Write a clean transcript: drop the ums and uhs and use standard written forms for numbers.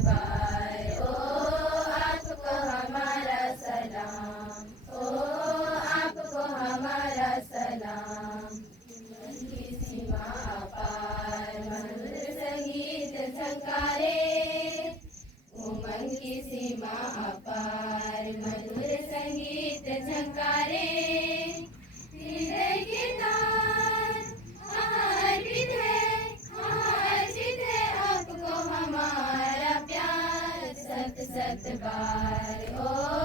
बार ओ आपको हमारा सलाम, ओ आपको हमारा सलाम। मन की सीमा अपार मधुर संगीत झंकारे, उमंग की सीमा अपार मधुर संगीत झंकारे। हृदय के तार हाँ अर्पित है आपको हमारा प्यार। सत सत बार ओ